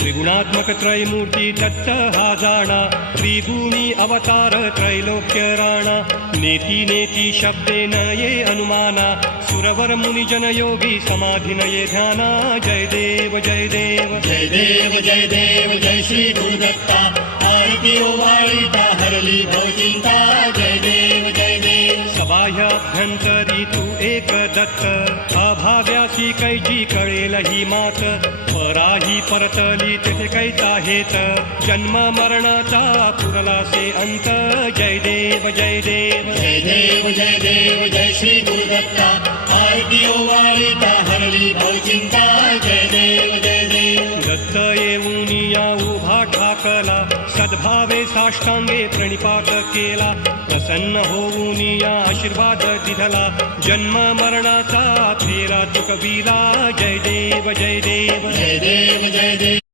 त्रिगुणात्मक त्रयमूर्ती दत्त हा जाणा त्रिगुणी अवतार त्रैलोक्य राणा नेती नेती शब्देन ये अनुमाना सुरवर मुनिजन योगी समाधिन ये ध्याना जय देव जय देव। जय देव जय देव जय श्री गुरुदत्ता। आरती ओवाळीता हरली भवचिंता जय देव जय देव। सबाह्याभ्यंतरी तू एक दत्त। अभाव्यासी कैची कळेल ही मात। पराही परतली तेथे कैचा हेत जन्म मरणाचा पुरलासे अंत. जय देव जय देव जय देव जय देव जय श्री गुरुदत्ता. आरती ओवाळीता हरली चिंता जय देव जय देव. दत्त येऊन या उभा सद्भावे साष्टांगे प्रणिपात केला. प्रसन्न होऊन या आशीर्वाद दिधला. जन्म मरणाचा फेरा चुकविला. जय देव जय देव. जय देव जय देव.